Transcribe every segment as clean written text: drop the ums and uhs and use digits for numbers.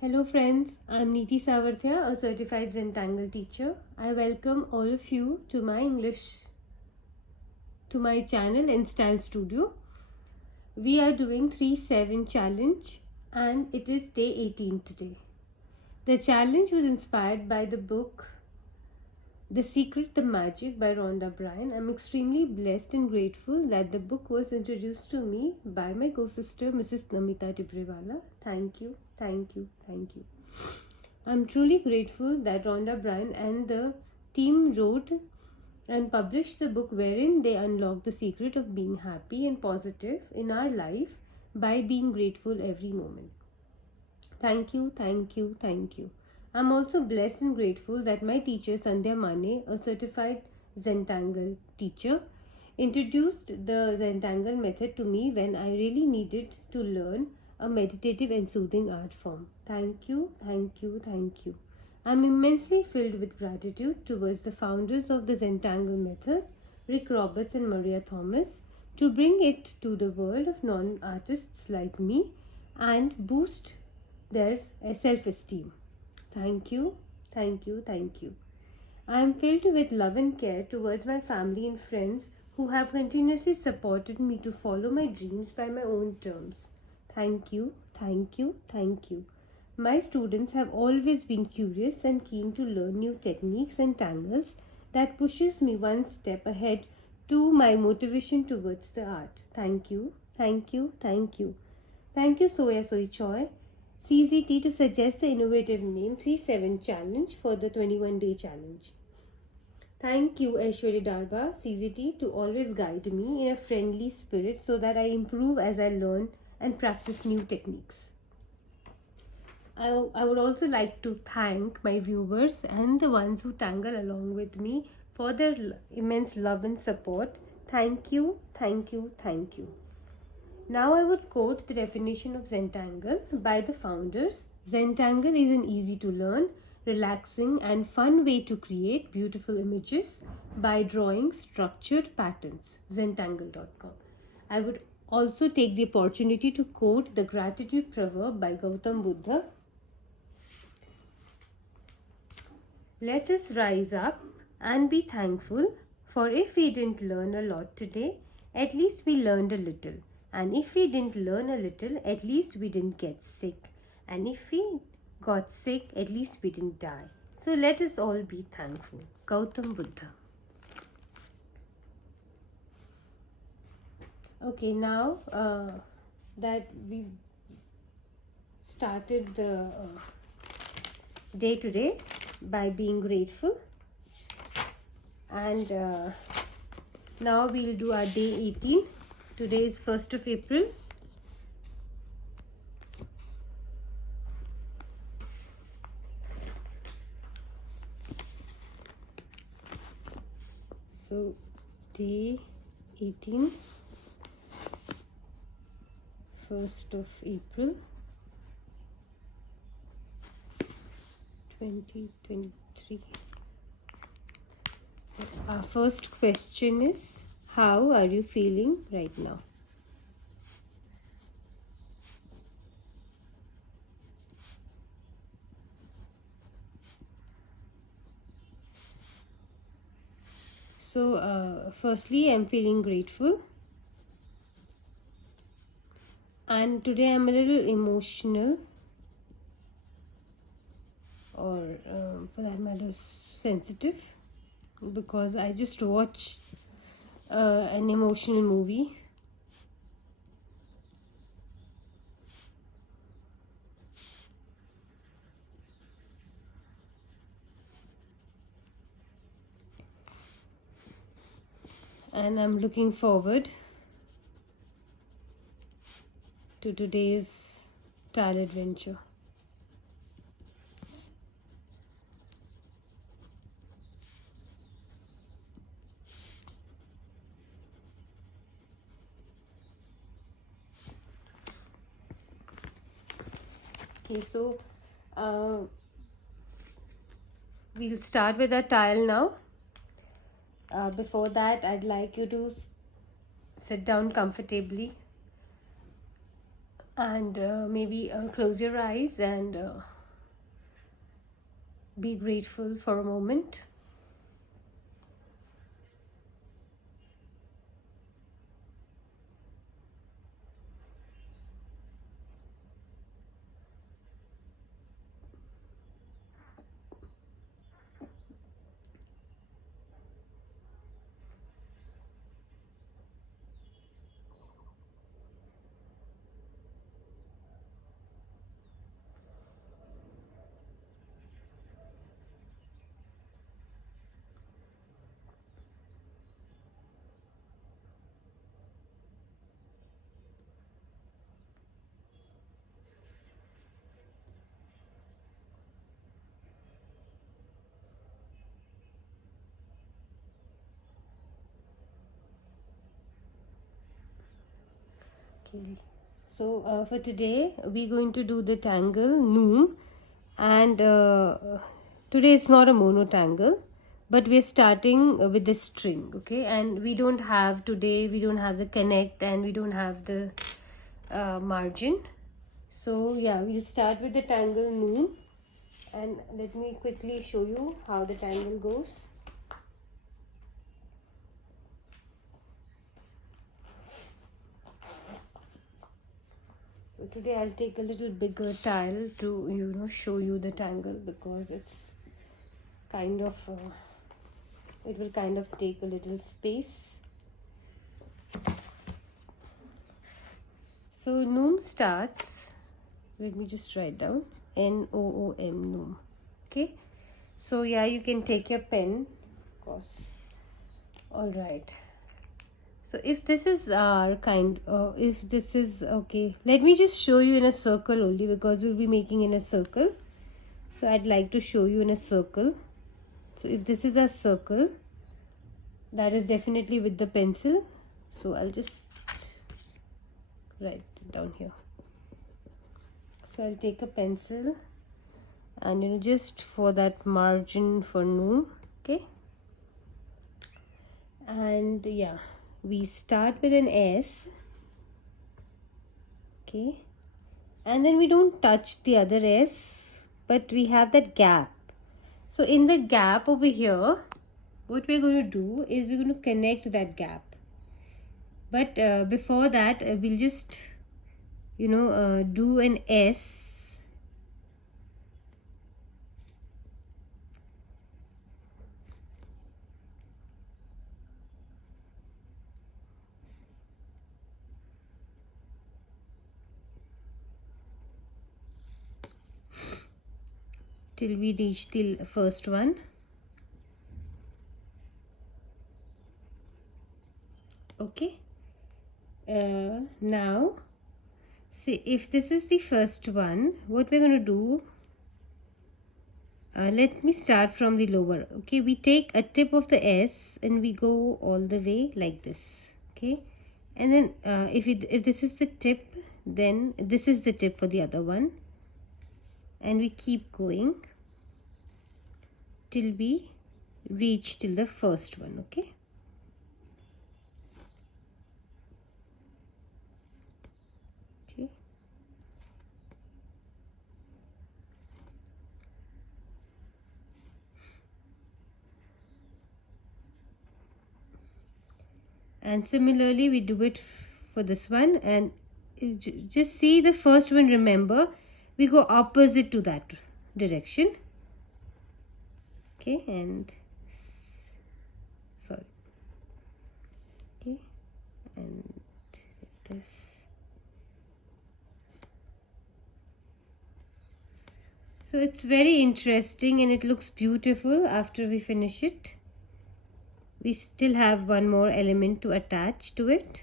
Hello friends, I'm Neeti Tibrewala, a certified Zentangle teacher. I welcome all of you to my channel Instilled Studio. We are doing 3-7 challenge and it is day 18 today. The challenge was inspired by the book The Secret, the Magic by Rhonda Byrne. I'm extremely blessed and grateful that the book was introduced to me by my co-sister Mrs. Namita Tibrewala. Thank you, thank you, thank you. I'm truly grateful that Rhonda Byrne and the team wrote and published the book wherein they unlock the secret of being happy and positive in our life by being grateful every moment. Thank you, thank you, thank you. I'm also blessed and grateful that my teacher Sandhya Mane, a certified Zentangle teacher, introduced the Zentangle method to me when I really needed to learn a meditative and soothing art form. Thank you, thank you, thank you. I'm immensely filled with gratitude towards the founders of the Zentangle method, Rick Roberts and Maria Thomas, to bring it to the world of non-artists like me and boost their self-esteem. Thank you, thank you, thank you. I am filled with love and care towards my family and friends who have continuously supported me to follow my dreams by my own terms. Thank you, thank you, thank you. My students have always been curious and keen to learn new techniques and tangles that pushes me one step ahead to my motivation towards the art. Thank you, thank you, thank you. Thank you Soya Sohee Choi, CZT, to suggest the innovative name 3-7 challenge for the 21-day challenge. Thank you Aishwarya Darba, CZT, to always guide me in a friendly spirit so that I improve as I learn and practice new techniques. I would also like to thank my viewers and the ones who tangle along with me for their immense love and support. Thank you, thank you, thank you. Now I would quote the definition of Zentangle by the founders. Zentangle is an easy to learn, relaxing and fun way to create beautiful images by drawing structured patterns. Zentangle.com. I would also take the opportunity to quote the gratitude proverb by Gautam Buddha. Let us rise up and be thankful, for if we didn't learn a lot today, at least we learned a little. And if we didn't learn a little, at least we didn't get sick. And if we got sick, at least we didn't die. So let us all be thankful. Gautam Buddha. Okay, now that we've started the day today by being grateful, and now we'll do our day 18. Today is 1st of April. So day 18, 1st of April 2023. Our first question is, how are you feeling right now? So firstly, I'm feeling grateful, and today I'm a little emotional, or for that matter sensitive, because I just watched an emotional movie. And I'm looking forward to today's tile adventure. Okay, so we'll start with a tile now. Before that, I'd like you to sit down comfortably And maybe close your eyes and be grateful for a moment. Okay, so for today we're going to do the tangle Noom, and today it's not a mono tangle, but we're starting with the string. Okay, and we don't have the connect, and we don't have the margin. So yeah, we'll start with the tangle Noom, and let me quickly show you how the tangle goes. So today I'll take a little bigger tile to show you the tangle, because it's kind of it will kind of take a little space. So Noom starts, let me just write down, Noom, Noom. Okay, so yeah, you can take your pen, of course. All right, so if this is if this is okay, let me just show you in a circle only, because we'll be making in a circle. So I'd like to show you in a circle. So if this is a circle, that is definitely with the pencil. So I'll just write it down here. So I'll take a pencil and just for that margin for Noom. Okay, and yeah, we start with an S. Okay, and then we don't touch the other S, but we have that gap. So in the gap over here, what we're going to do is we're going to connect that gap. But before that, we'll just do an S. Till we reach the first one. Okay, now see, if this is the first one, what we're going to do, let me start from the lower. Okay, we take a tip of the S and we go all the way like this. Okay, and then if this is the tip, then this is the tip for the other one, and we keep going till we reach till the first one. Okay, and similarly we do it for this one, and just see the first one. Remember, we go opposite to that direction. Okay, and sorry, okay, and this. So it's very interesting and it looks beautiful after we finish it. We still have one more element to attach to it.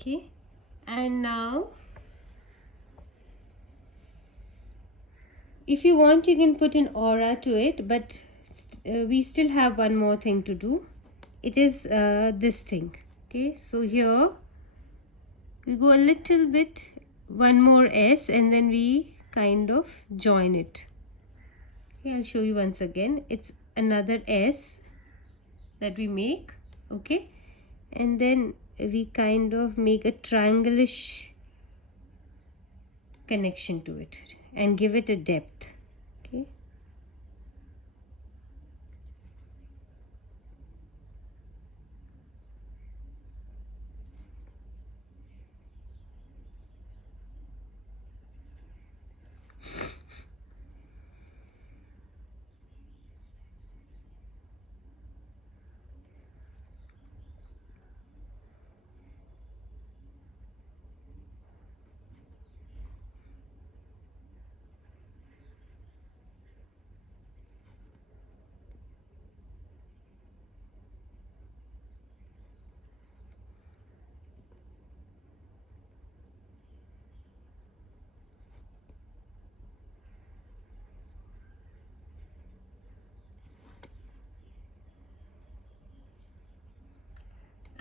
Okay, and now if you want, you can put an aura to it, but we still have one more thing to do. It is this thing. Okay, so here we go a little bit, one more S, and then we kind of join it. Okay, I'll show you once again. It's another S, that we make. Okay, and then we kind of make a triangle-ish connection to it and give it a depth. Okay,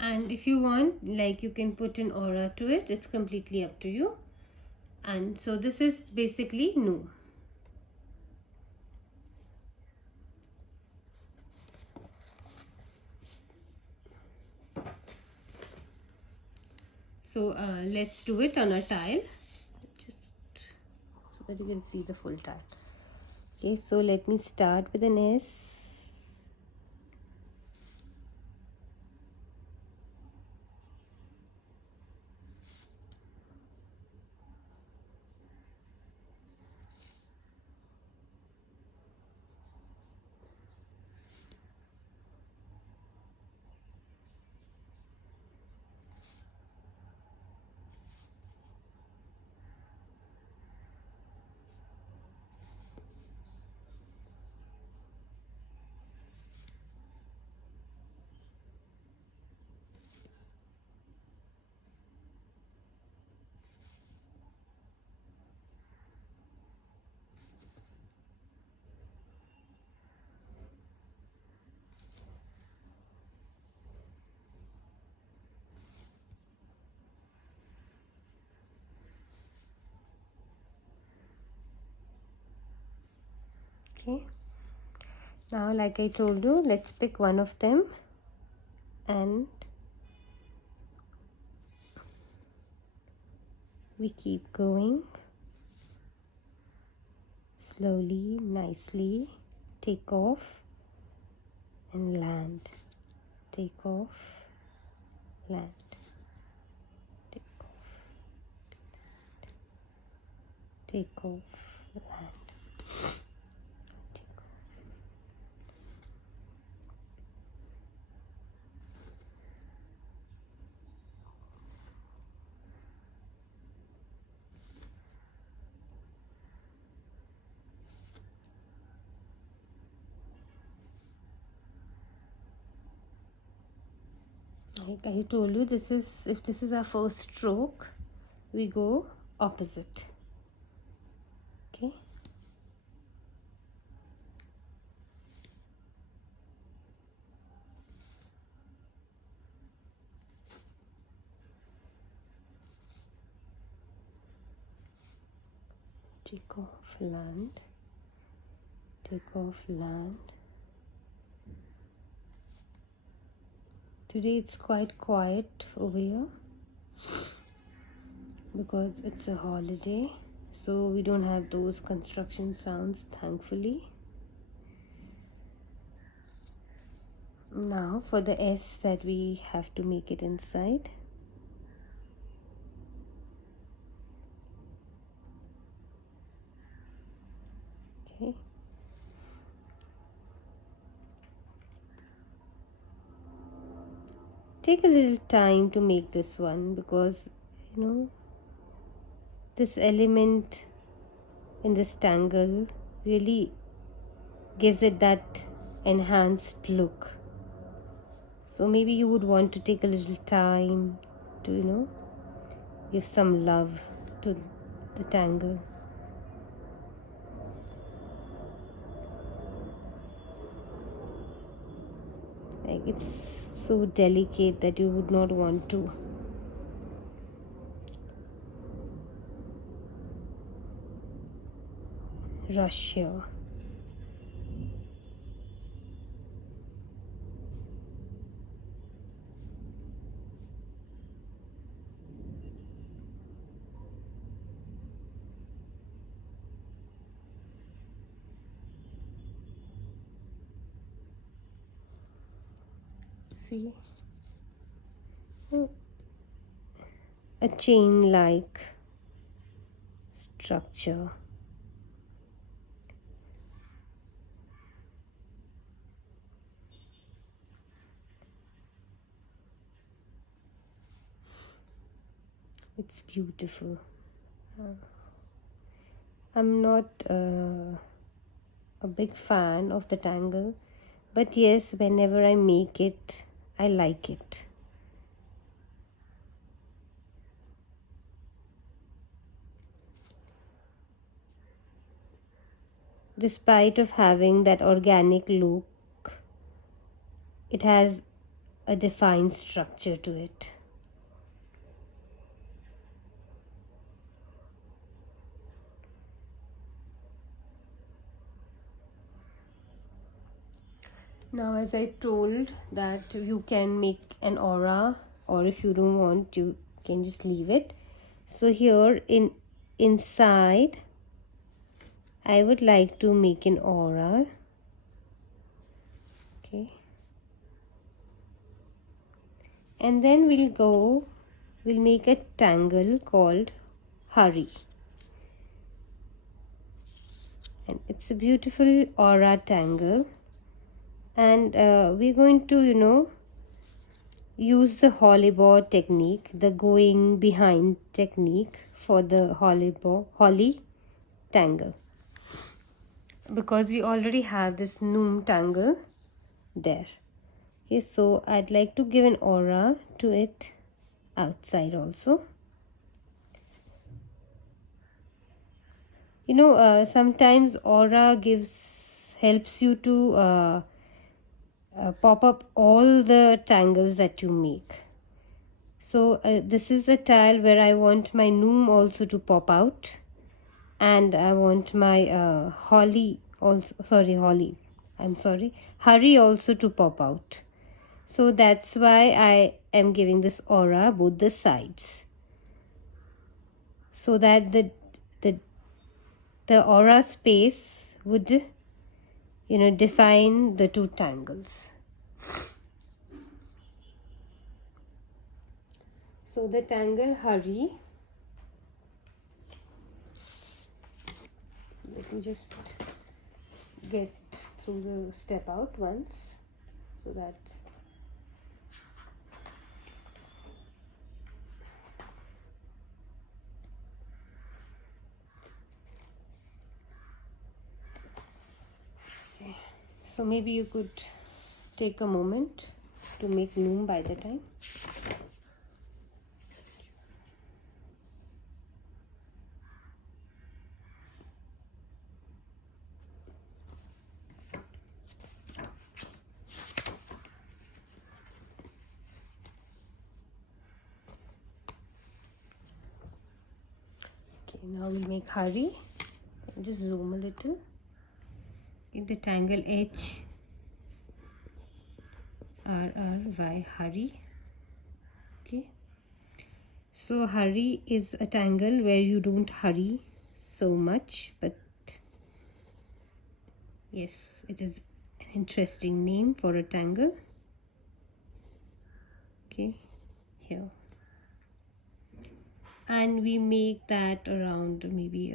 and if you want, like, you can put an aura to it. It's completely up to you. And so this is basically Noom. So let's do it on a tile, just so that you can see the full tile. Okay, so let me start with an S. Okay, now like I told you, let's pick one of them and we keep going slowly, nicely. Take off and land. Take off, land. Take off, take off, land. Like I told you, if this is our first stroke, we go opposite. Okay, take off, land. Take off, land. Today it's quite quiet over here because it's a holiday, so we don't have those construction sounds, thankfully. Now for the S that we have to make it inside. Okay, take a little time to make this one because this element in this tangle really gives it that enhanced look. So maybe you would want to take a little time to give some love to the tangle. Like, it's so delicate that you would not want to rush here. see a chain like structure. It's beautiful. I'm not a big fan of the tangle, but yes, whenever I make it, I like it. Despite of having that organic look, it has a defined structure to it. Now, as I told that you can make an aura, or if you don't want, you can just leave it. So here inside, I would like to make an aura. Okay. And then we'll make a tangle called Hurry. And it's a beautiful aura tangle. And we're going to, use the holly technique, the going behind technique for the holly tangle. Because we already have this Noom tangle there. Okay, so I'd like to give an aura to it outside also. Sometimes aura helps you to pop up all the tangles that you make. So this is a tile where I want my Noom also to pop out, and I want my hurry also to pop out. So that's why I am giving this aura both the sides, so that the aura space would define the two tangles. So the tangle Hurry, let me just get through the step out once, so that okay. So maybe you could take a moment to make Noom by the time. Okay, now we'll make Hurry. Just zoom a little. In the tangle H RRY Hurry. Okay, so Hurry is a tangle where you don't hurry so much, but yes, it is an interesting name for a tangle. Okay, here, and we make that around maybe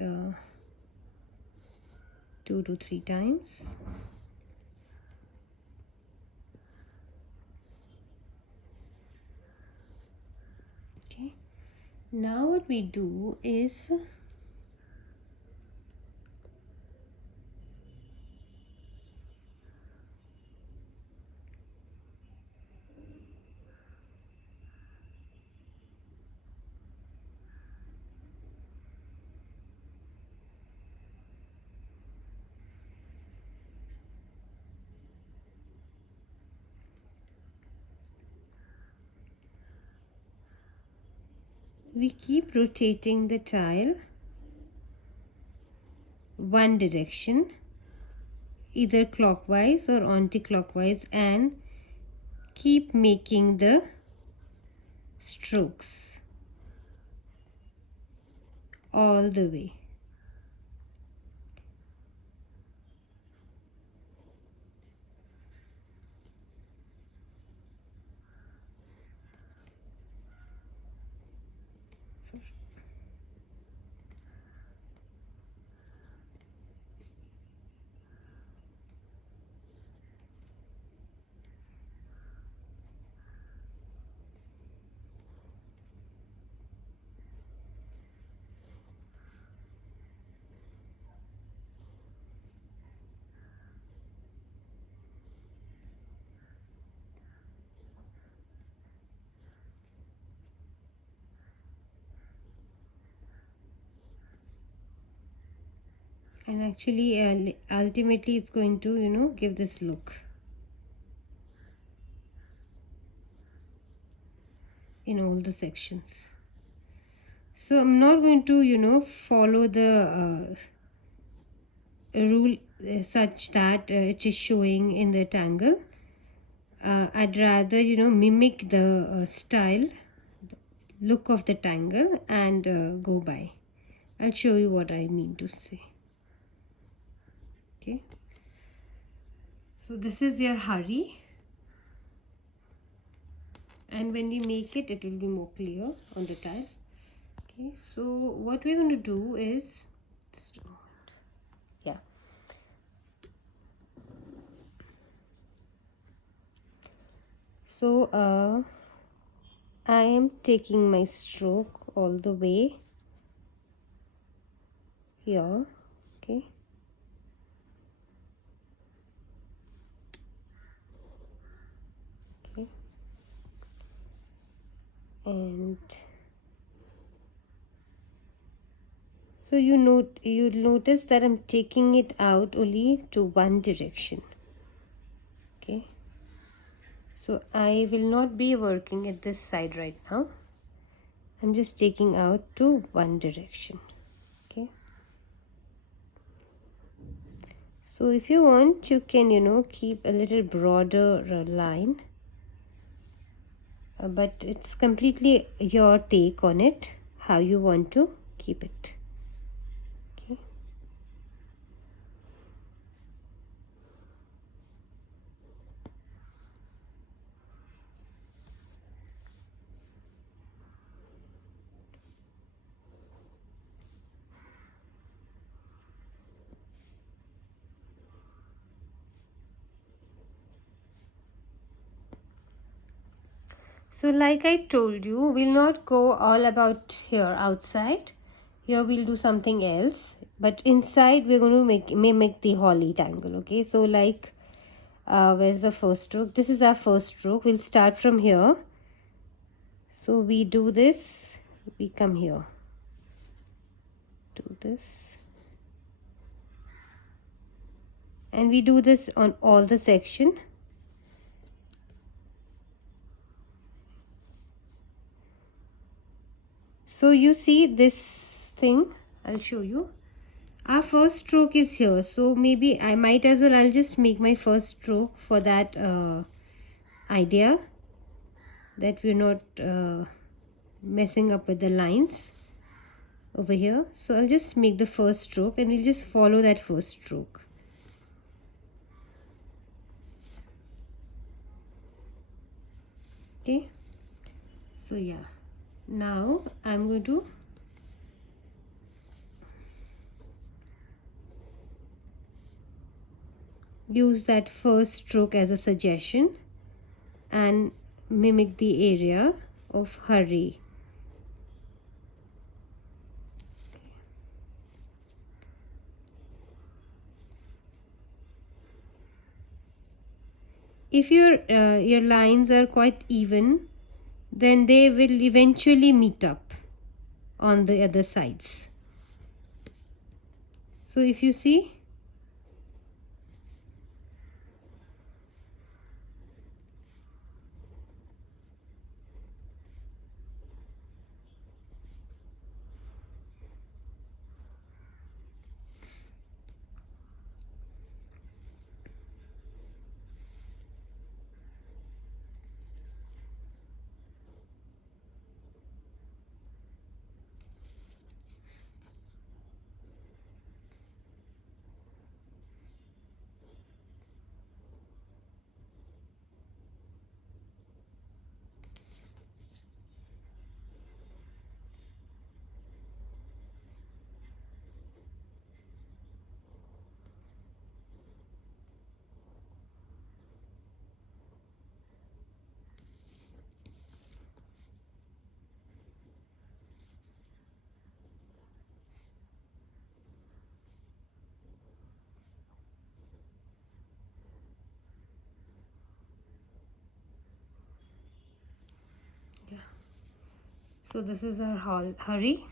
2 to 3 times. Okay, now what we do is we keep rotating the tile one direction, either clockwise or anti-clockwise, and keep making the strokes all the way. Sorry. And actually ultimately it's going to give this look in all the sections. So I'm not going to follow the rule such that it is showing in the tangle. I'd rather mimic the style, look of the tangle, and go by. I'll show you what I mean to say. Okay, so this is your hurry, and when we make it, it will be more clear on the tile. Okay, so what we're going to do is just a moment. Yeah, so I am taking my stroke all the way here. Okay, okay, and so you'll notice that I'm taking it out only to one direction. Okay, so I will not be working at this side right now. I'm just taking out to one direction. Okay, so if you want, you can keep a little broader line, but it's completely your take on it, how you want to keep it. Okay, so like I told you, we'll not go all about here outside. Here we'll do something else, but inside we're going to mimic the holly tangle. Okay, so like where's the first stroke? This is our first stroke. We'll start from here. So we do this, we come here, do this, and we do this on all the section. So you see this thing, I'll show you. Our first stroke is here, so maybe I might as well, I'll just make my first stroke for that idea that we're not messing up with the lines over here. So I'll just make the first stroke and we'll just follow that first stroke. Okay, so yeah, now I'm going to use that first stroke as a suggestion and mimic the area of hurry. If your lines are quite even, then they will eventually meet up on the other sides. So if you see, So this is our hurry.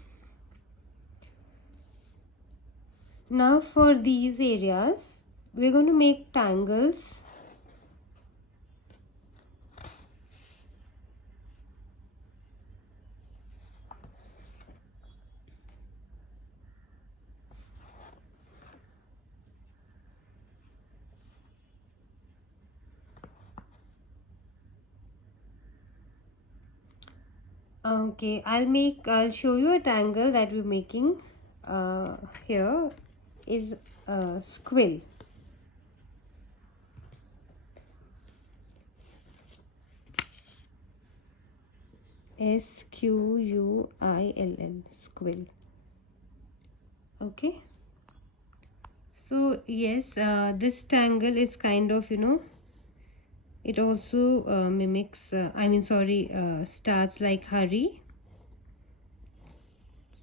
Now for these areas, we're going to make tangles. Okay, I'll show you a tangle that we're making. Here is a squill. SQUILL, squill. Okay, so yes, this tangle is kind of, it also mimics, starts like hurry.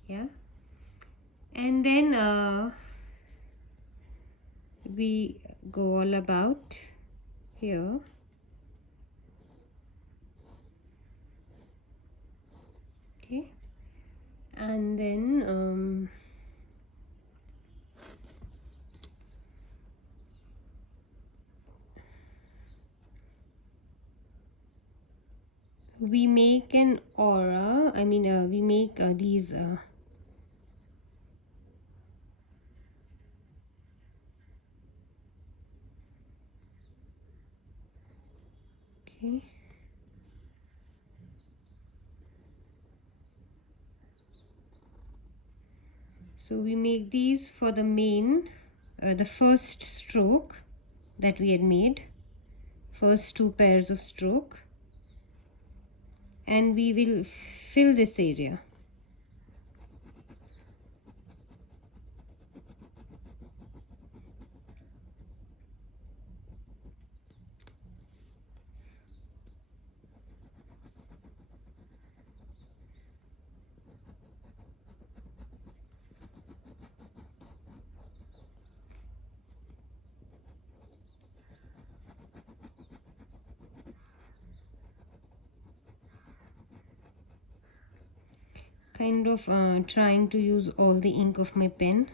Yeah, and then we go all about here. Okay, and then we make an aura. We make these okay. So we make these for the main, the first stroke that we had made, first two pairs of stroke, and we will fill this area. Kind of trying to use all the ink of my pen.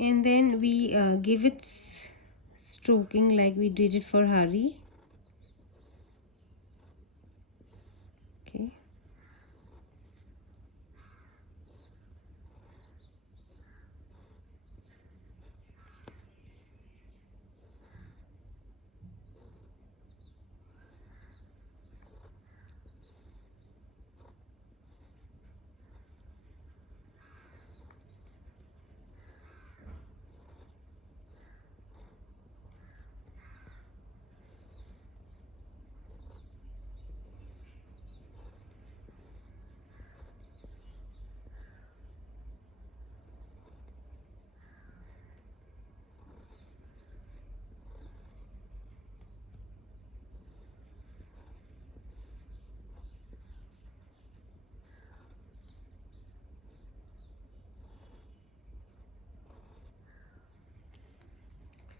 And then we give it stroking like we did it for Hari. Okay.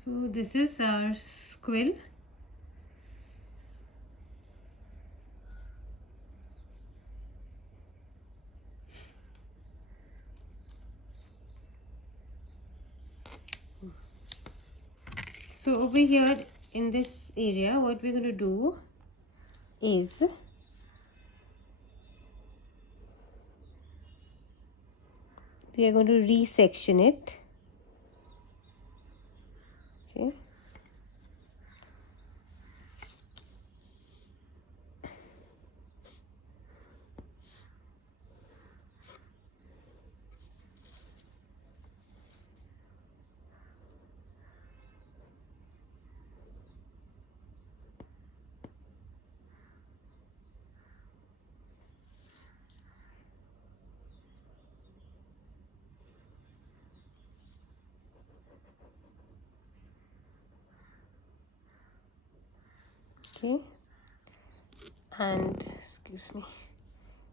So this is our squill. So over here in this area, what we're going to do is we are going to resection it. Okay. Okay, and excuse me,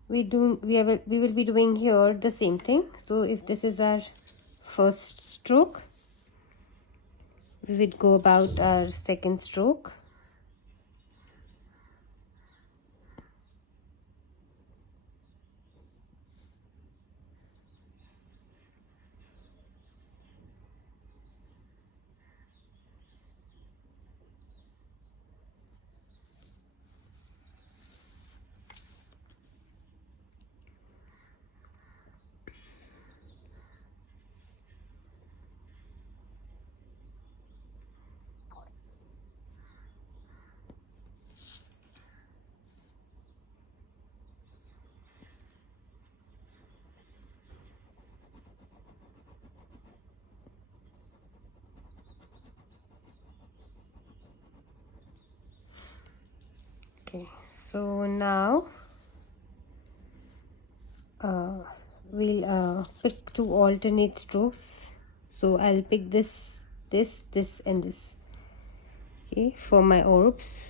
we will be doing here the same thing. So if this is our first stroke. We would go about our second stroke. Okay, so now we'll pick two alternate strokes. So I'll pick this, and this. Okay, for my orbs.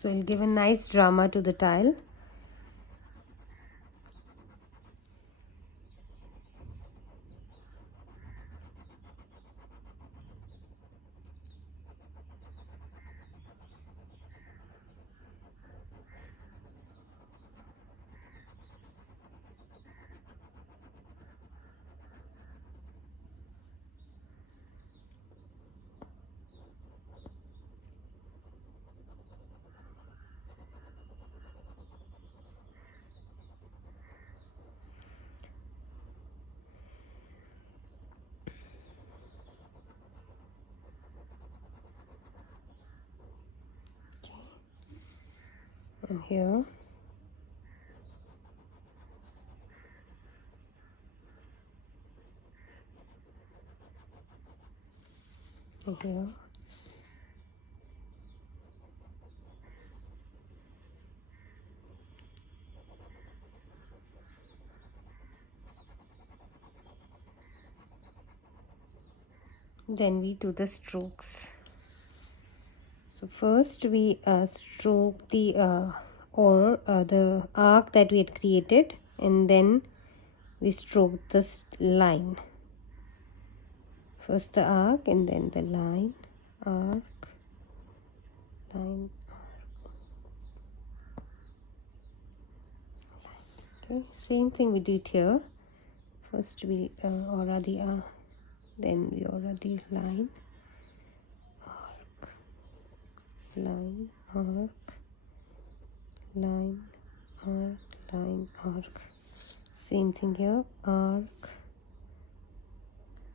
So it'll give a nice drama to the tile. And here. And here. Then we do the strokes. So first we stroke the the arc that we had created, and then we stroke this line. First the arc and then the line, arc, line, arc. Okay, same thing we did here. First we aura the then we aura the line, arc, line, arc, line, arc, line, arc. Same thing here, arc,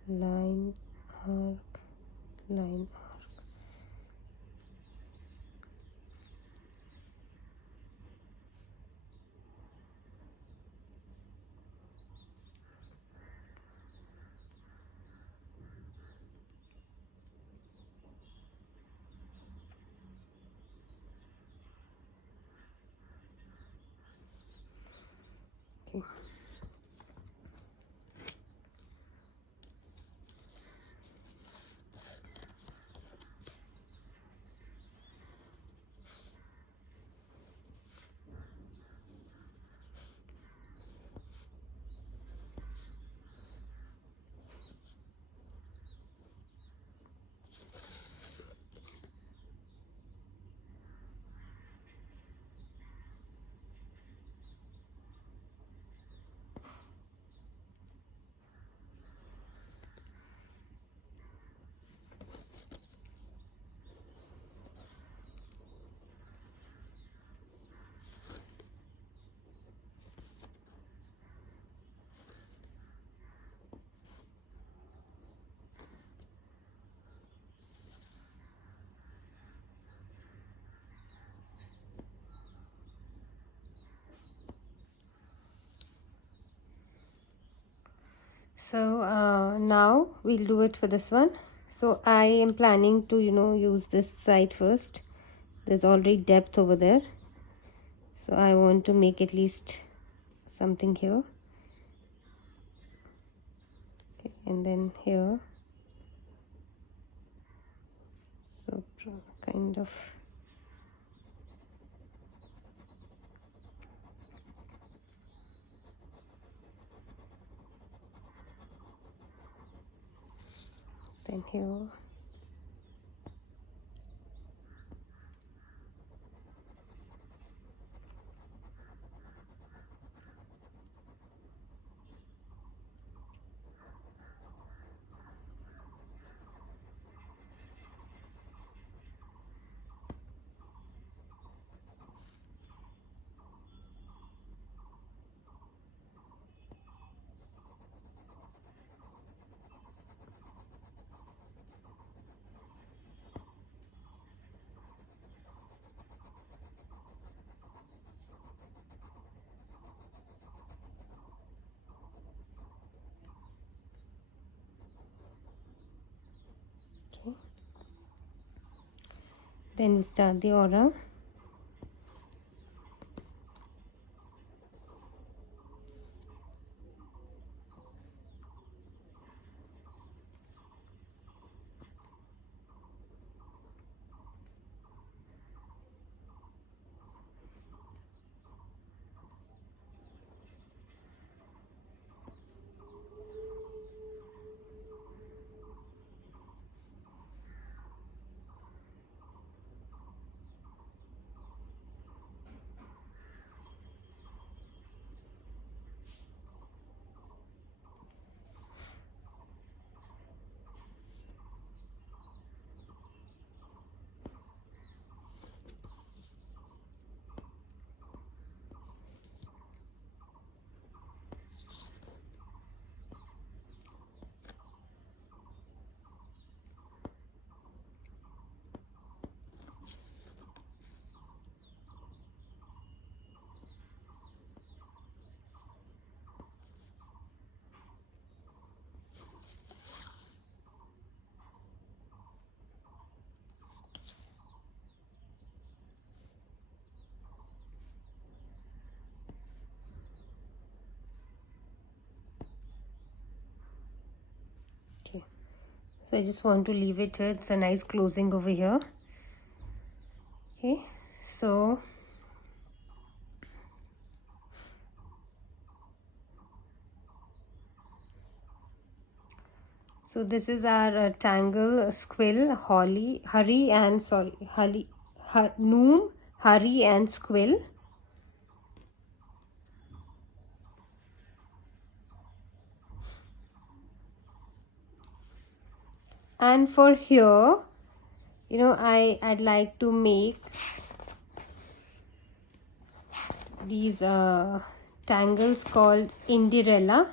line, arc, line, arc. Okay. Now we'll do it for this one. So I am planning to use this side first. There's already depth over there, so I want to make at least something here. Okay, and then here, so kind of then here. Then we start the aura. So I just want to leave it here. It's a nice closing over here. Okay, so this is our tangle, squill, hurry and Noom, hurry and squill. And for here, I'd like to make these tangles called indyrella.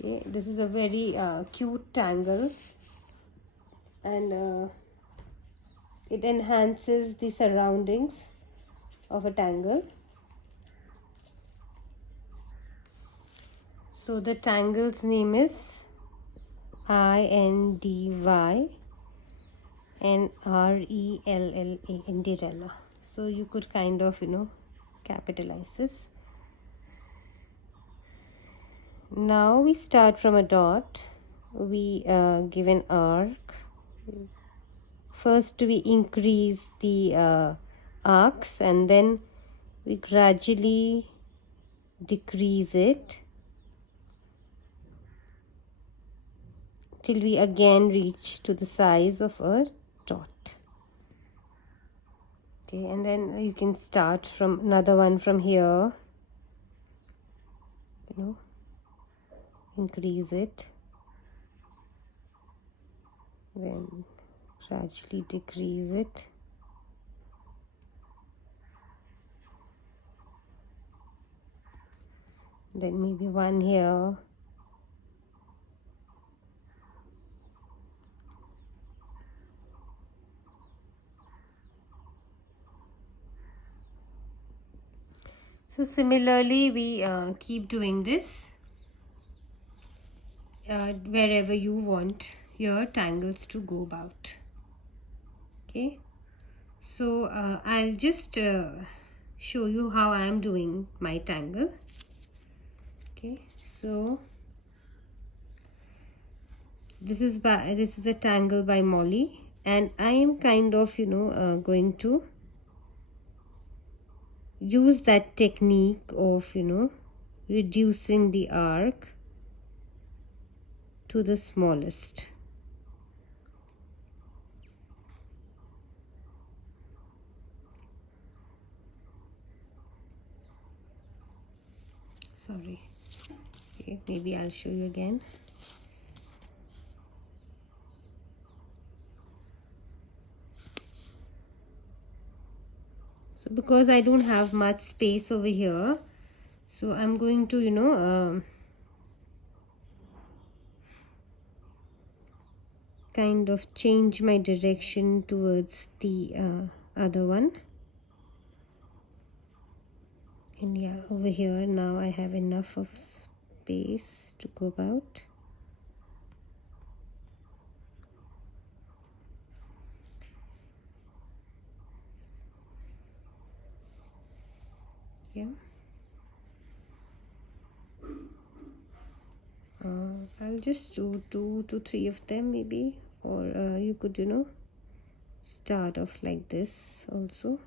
Okay, this is a very cute tangle, and it enhances the surroundings of a tangle. So the tangle's name is INDYNRELLA, indyrella. So you could kind of capitalize this. Now we start from a dot. We give an arc. First we increase the arcs, and then we gradually decrease it till we again reach to the size of a dot. Okay, and then you can start from another one from here, increase it, then gradually decrease it, then maybe one here, so similarly we keep doing this wherever you want your tangles to go about. Okay, so I'll just show you how I am doing my tangle. Okay, so this is a tangle by Molly, and I am kind of going to use that technique of reducing the arc to the smallest. Sorry. Okay, maybe I'll show you again. So because I don't have much space over here, so I'm going to kind of change my direction towards the other one. And yeah, over here now I have enough of space to go about. Yeah. I'll just do 2 to 3 of them maybe, or you could start off like this also.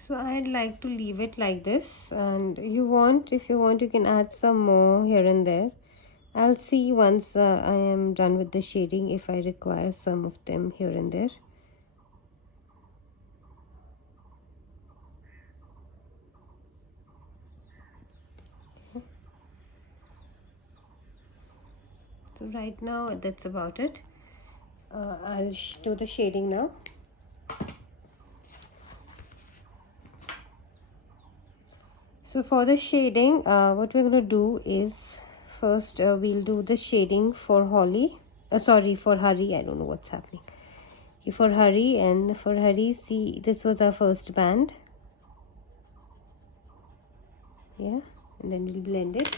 So I'd like to leave it like this, and if you want you can add some more here and there. I'll see once I am done with the shading if I require some of them here and there. So right now that's about it. I'll do the shading now. So for the shading, what we're going to do is first we'll do the shading for Holly. Sorry, for Hari. I don't know what's happening. Okay, for Hari, and for Hari, see, this was our first band. Yeah, and then we'll blend it.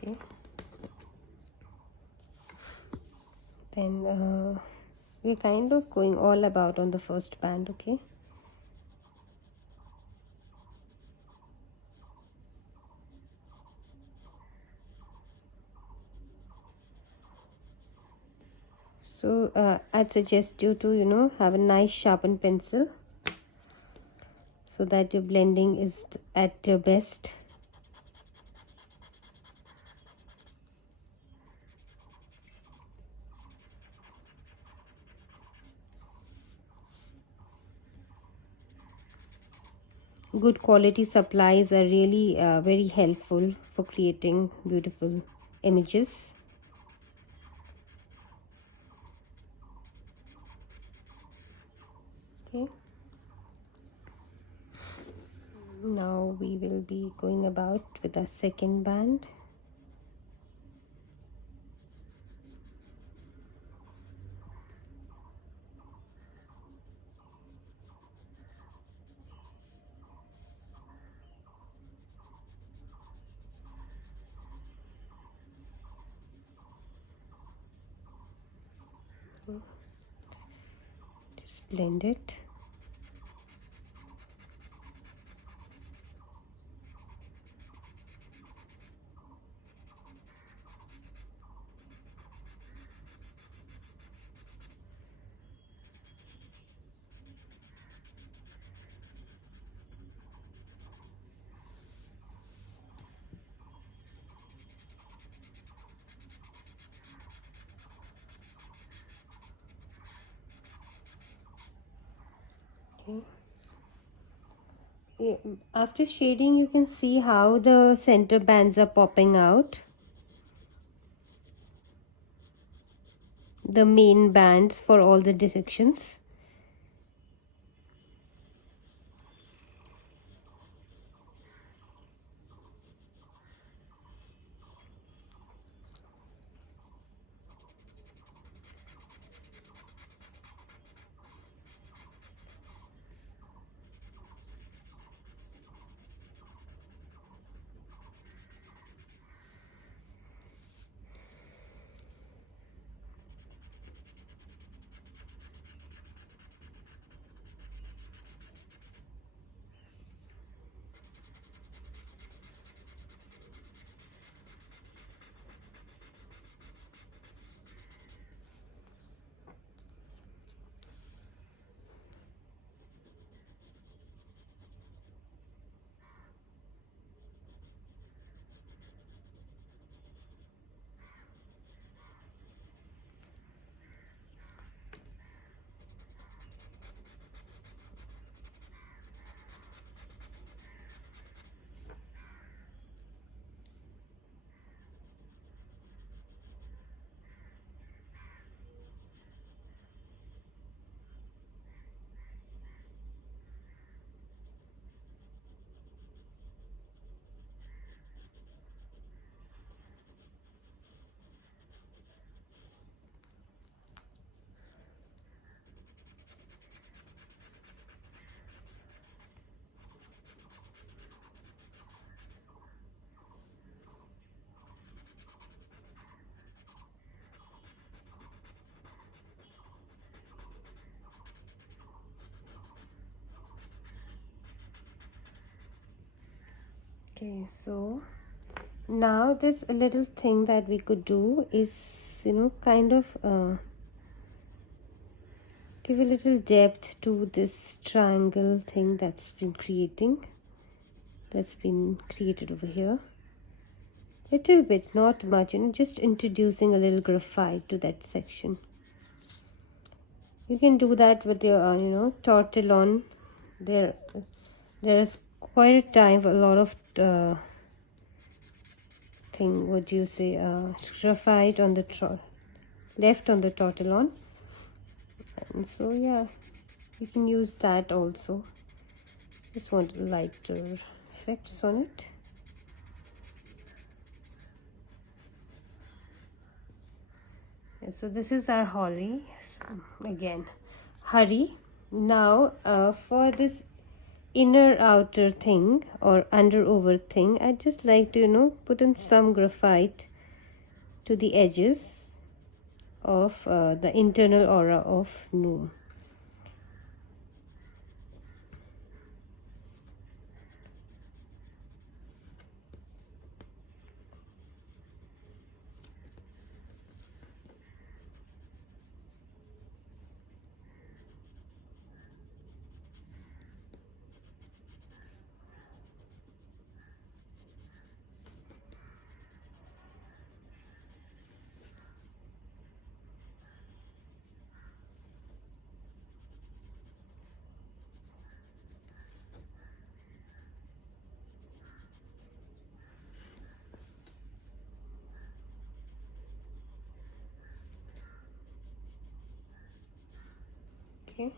Okay. Then we're kind of going all about on the first band. Okay. So I'd suggest you to have a nice sharpened pencil so that your blending is at your best. good quality supplies are really very helpful for creating beautiful images. Okay, now we will be going about with our second band. Just blend it. Okay. After shading, you can see how the center bands are popping out. The main bands for all the sections. Okay, so now this little thing that we could do is, kind of give a little depth to this triangle thing that's been created over here. Little bit, not much, just introducing a little graphite to that section. You can do that with your, tortillon. There is quite a time, a lot of graphite on the left on the tortillon, and so yeah, you can use that also. Just want lighter effects on it. Yeah, so this is our holly. So again, hurry. Now for this inner outer thing or under over thing, I'd just like to put in some graphite to the edges of the internal aura of Noom. Okay.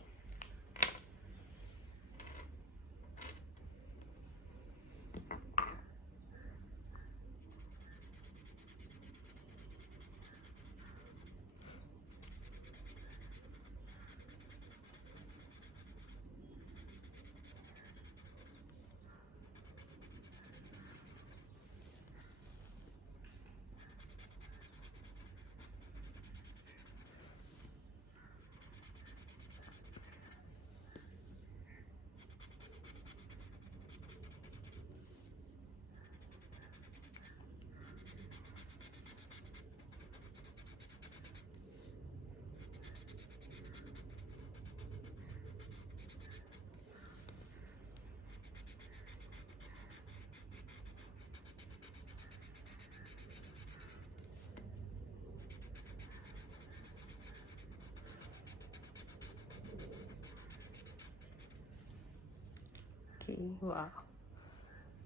Okay, wow,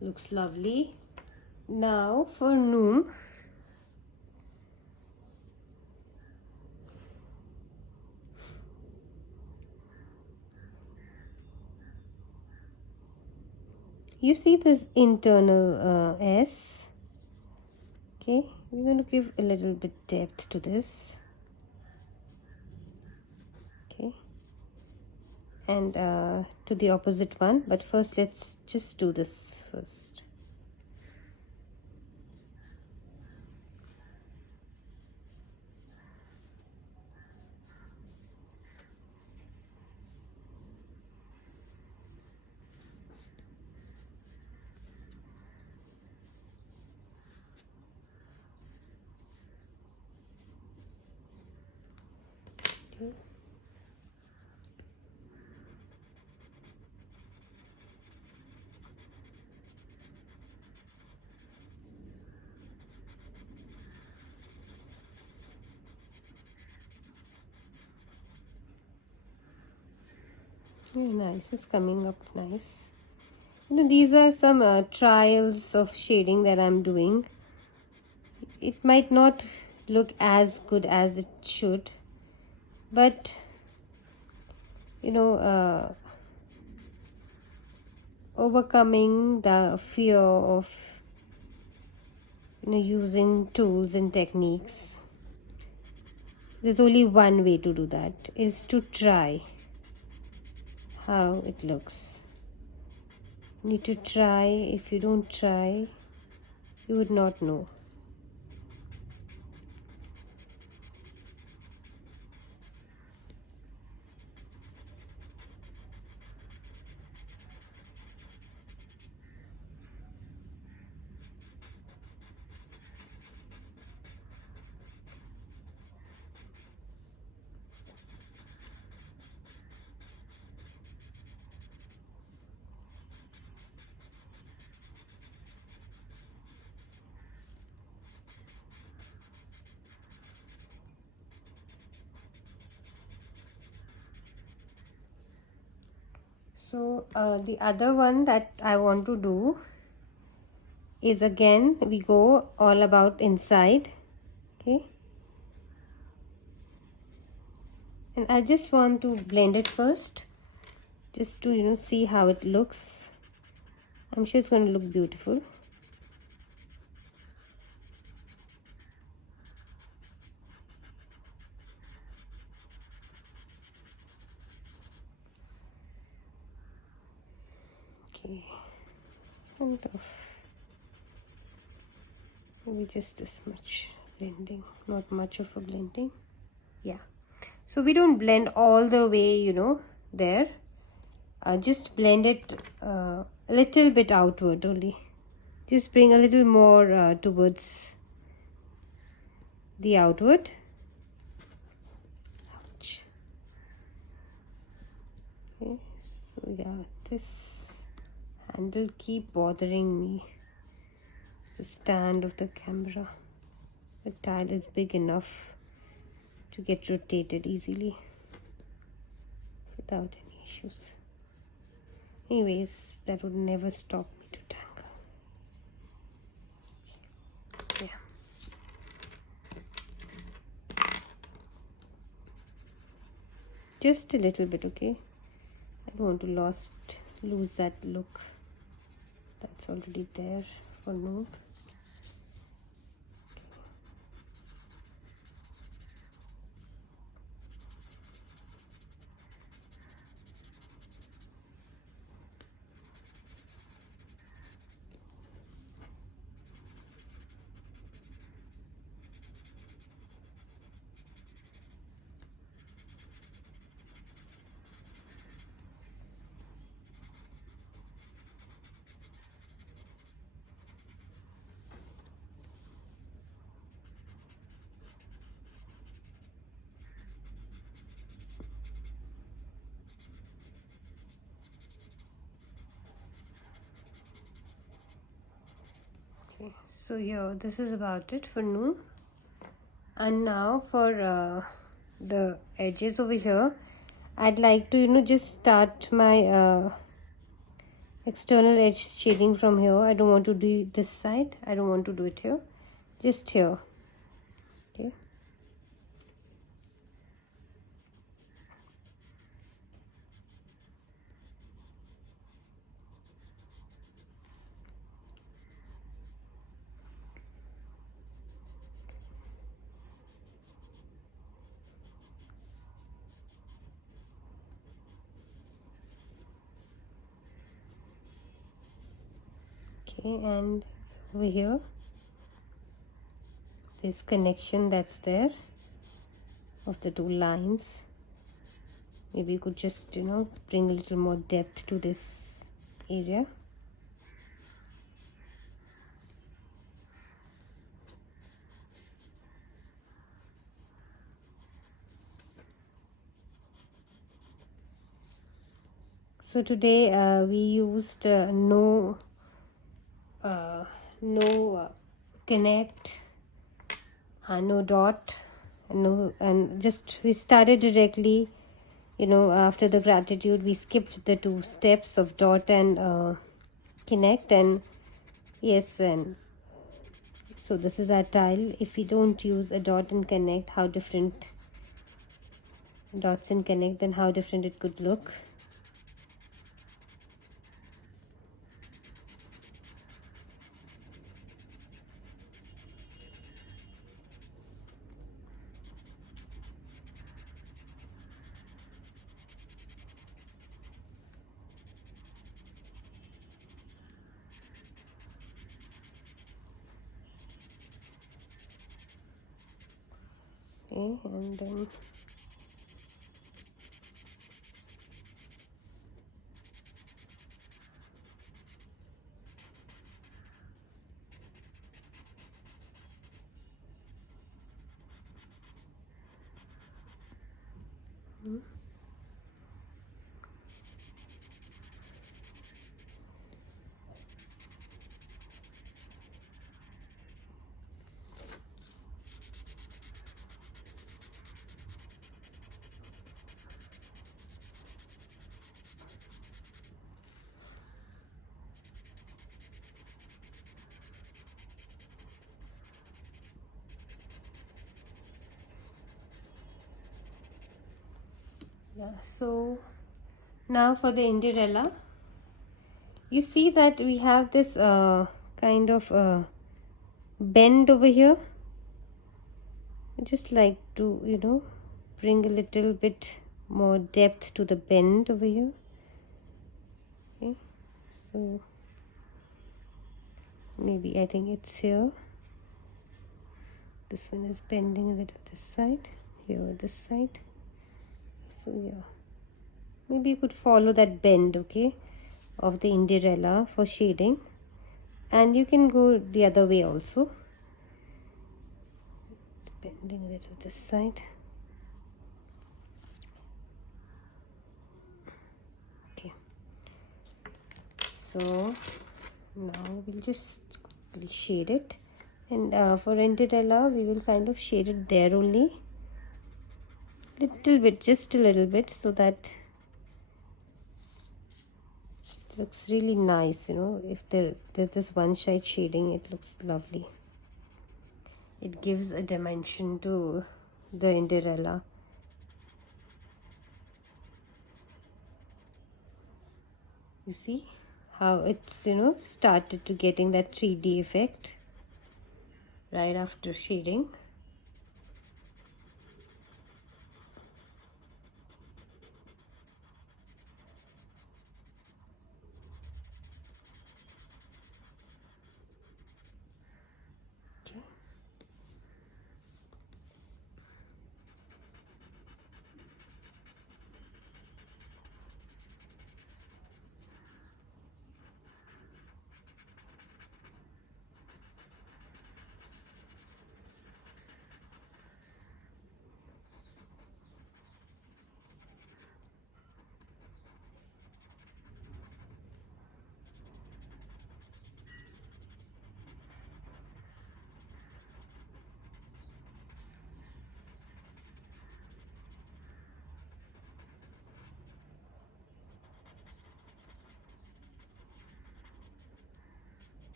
looks lovely. Now for Noom. You see this internal S. Okay, we're going to give a little bit depth to this. Okay, and to the opposite one, but first let's just do this first. Okay. Very nice, it's coming up nice. You know, these are some trials of shading that I'm doing. It might not look as good as it should, but you know, overcoming the fear of using tools and techniques, there's only one way to do that, is to try how it looks. You need to try. If you don't try, you would not know. So the other one that I want to do is, again, we go all about inside. Okay, and I just want to blend it first, just to see how it looks. I'm sure it's going to look beautiful. Okay, kind of maybe just this much blending, not much of a blending. Yeah, so we don't blend all the way there. Just blend it a little bit outward only. Just bring a little more towards the outward. Ouch. Okay, so yeah, this handle keep bothering me. The stand of the camera. The tile is big enough to get rotated easily without any issues. Anyways, that would never stop me to tangle. Yeah. just a little bit, okay? I don't want to lose that look that's already there for Noom. Okay, so here, this is about it for Noom. And now for the edges over here, I'd like to just start my external edge shading from here. I don't want to do this side. I don't want to do it here. Just here. Okay. Okay, and over here, this connection that's there of the two lines. Maybe you could just, bring a little more depth to this area. So today we used no connect, no dot, and just we started directly. After the gratitude, we skipped the 2 steps of dot and connect, and yes, and so this is our tile. If we don't use a dot and connect, how different dots and connect, then how different it could look. Okay, and then yeah, so now for the indyrella, you see that we have this kind of bend over here. I just like to bring a little bit more depth to the bend over here. Okay, so maybe I think it's here. This one is bending a little this side, here this side. So yeah, maybe you could follow that bend, okay, of the indyrella for shading, and you can go the other way also. It's bending a little this side. Okay, so now we'll just quickly shade it, and for indyrella we will kind of shade it there only, little bit, just a little bit, so that it looks really nice. If there's this one side shading, it looks lovely. It gives a dimension to the indyrella. You see how it's, started to getting that 3D effect right after shading.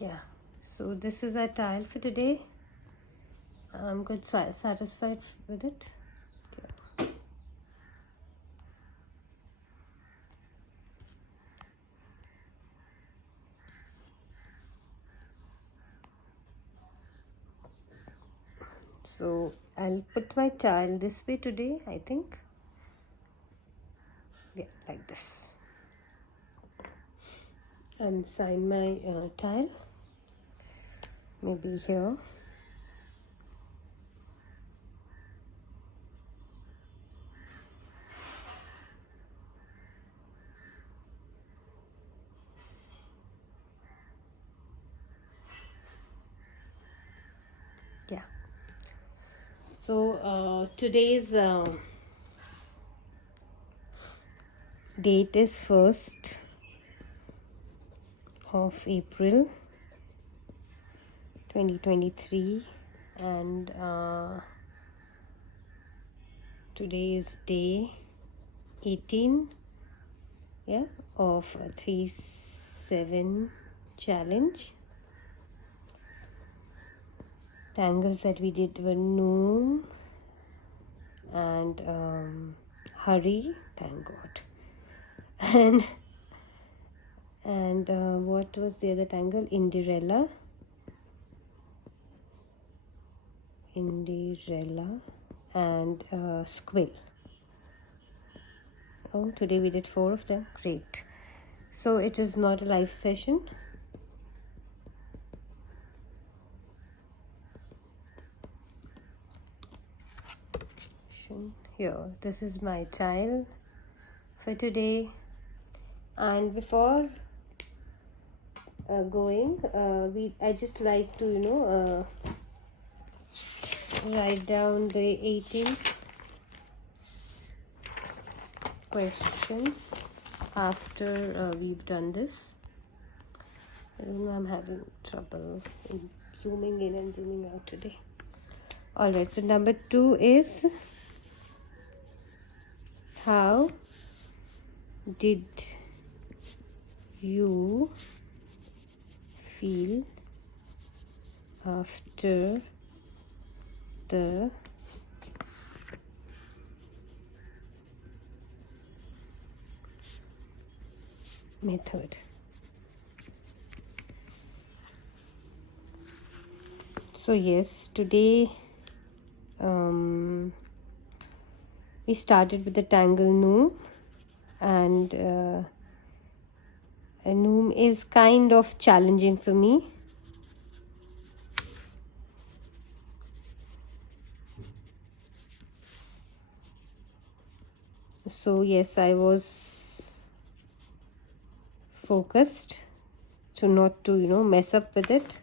Yeah, so this is our tile for today. I'm quite satisfied with it. Yeah. So I'll put my tile this way today, I think. Yeah, like this. And sign my tile. Maybe here. Yeah. So today's date is 1st of April 2023, and today is day 18, yeah, of a 3-7 challenge. Tangles that we did were Noom and Hurry, thank God, and what was the other tangle? Indyrella and Squill. Oh, today we did 4 of them. Great. So it is not a live session. Here, this is my tile for today. And before going, I just like to write down the 18 questions after we've done this. I don't know, I'm having trouble in zooming in and zooming out today. Alright, so number 2 is, how did you feel after the method? So yes, today we started with the tangle Noom, and a Noom is kind of challenging for me. So yes, I was focused to not to mess up with it,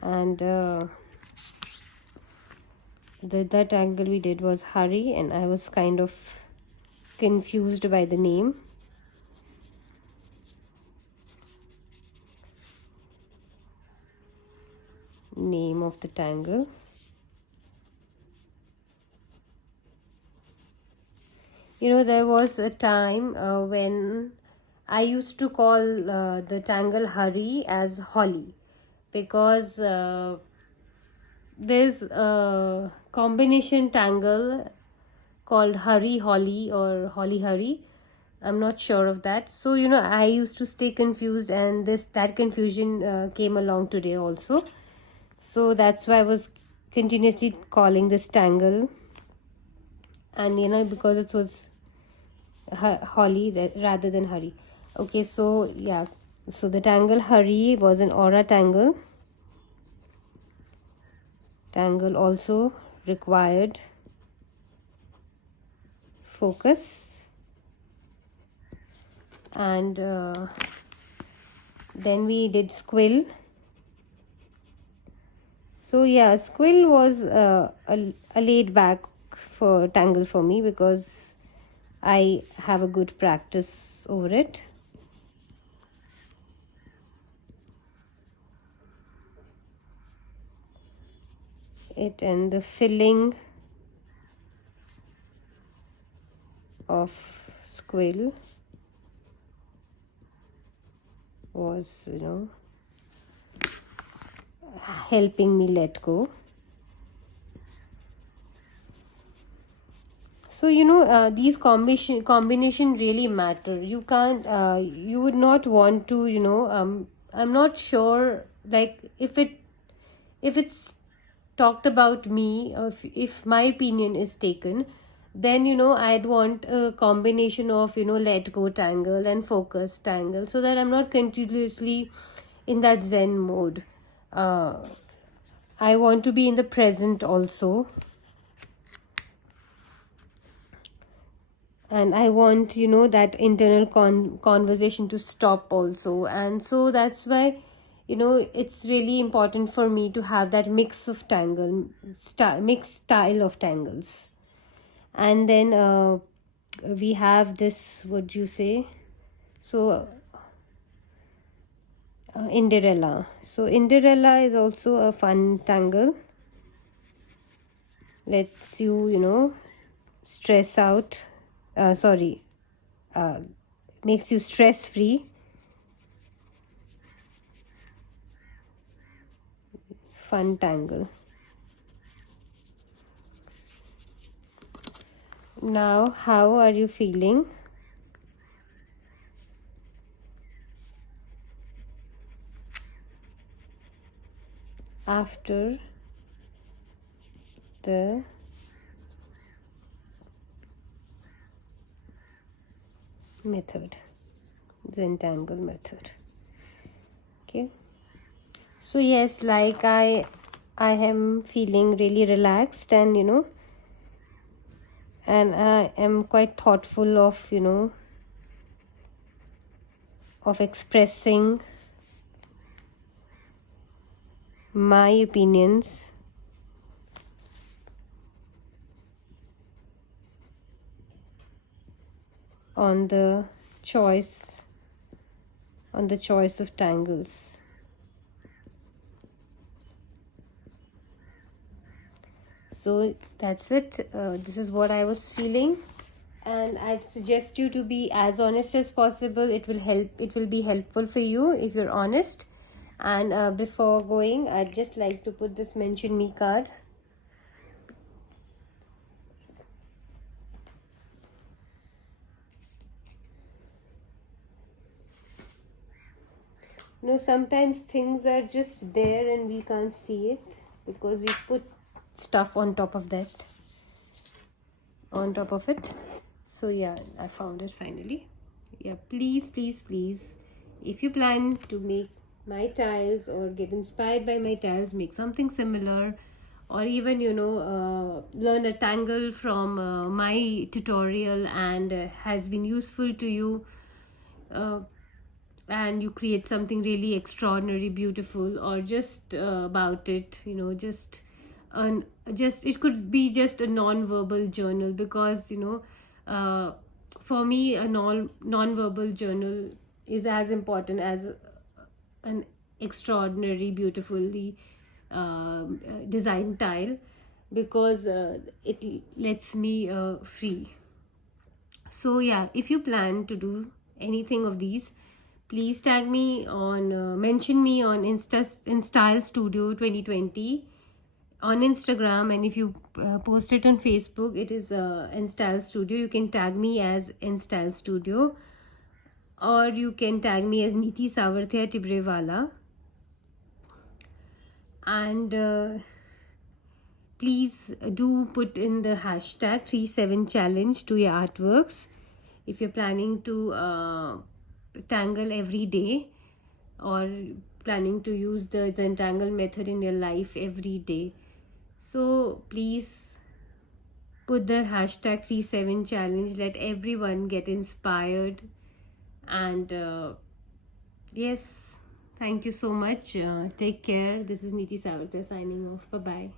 and the tangle we did was Hurry, and I was kind of confused by the name. Of the tangle. There was a time when I used to call the tangle Hurry as Holly, because there's a combination tangle called Hurry Holly or Holly Hurry. I'm not sure of that. So I used to stay confused, and that confusion came along today also. So that's why I was continuously calling this tangle, and because it was Holly rather than Hurry. Okay, so yeah, so the tangle Hurry was an aura tangle. Tangle also required focus, and then we did squill. So yeah, squill was a laid back for tangle for me because I have a good practice over it. It and the filling of squill was helping me let go. So these combination really matter. You can't you would not want to I'm not sure, like, if it's talked about me, or if my opinion is taken, then I'd want a combination of let go tangle and focus tangle, so that I'm not continuously in that zen mode. I want to be in the present also, and I want that internal conversation to stop also. And so that's why it's really important for me to have that mix of mixed style of tangles. And then we have this, what do you say, so indyrella. So indyrella is also a fun tangle. Lets you stress out, sorry, makes you stress free. Fun tangle. Now, how are you feeling? After the method, Zentangle method. Okay. So yes, like I am feeling really relaxed, and and I am quite thoughtful of of expressing my opinions on the choice of tangles. So that's it. This is what I was feeling, and I'd suggest you to be as honest as possible. It will be helpful for you if you're honest. And before going, I'd just like to put this mention me card. Sometimes things are just there and we can't see it because we put stuff on top of it. So yeah, I found it finally. Yeah, please, if you plan to make my tiles or get inspired by my tiles, make something similar, or even learn a tangle from my tutorial and has been useful to you, and you create something really extraordinary, beautiful, or just about it, just it could be just a non-verbal journal, because for me a non-verbal journal is as important as an extraordinary, beautifully designed tile, because it lets me free. So yeah, if you plan to do anything of these, please tag me on mention me on Instyle Studio 2020 on Instagram, and if you post it on Facebook, it is Install Studio. You can tag me as Install Studio, or you can tag me as Neeti Tibrewala. And please do put in the hashtag 37challenge to your artworks if you're planning to tangle every day, or planning to use the Zentangle method in your life every day. So please put the hashtag 37challenge. Let everyone get inspired. And yes, thank you so much. Take care. This is Neeti Savartya signing off. Bye bye.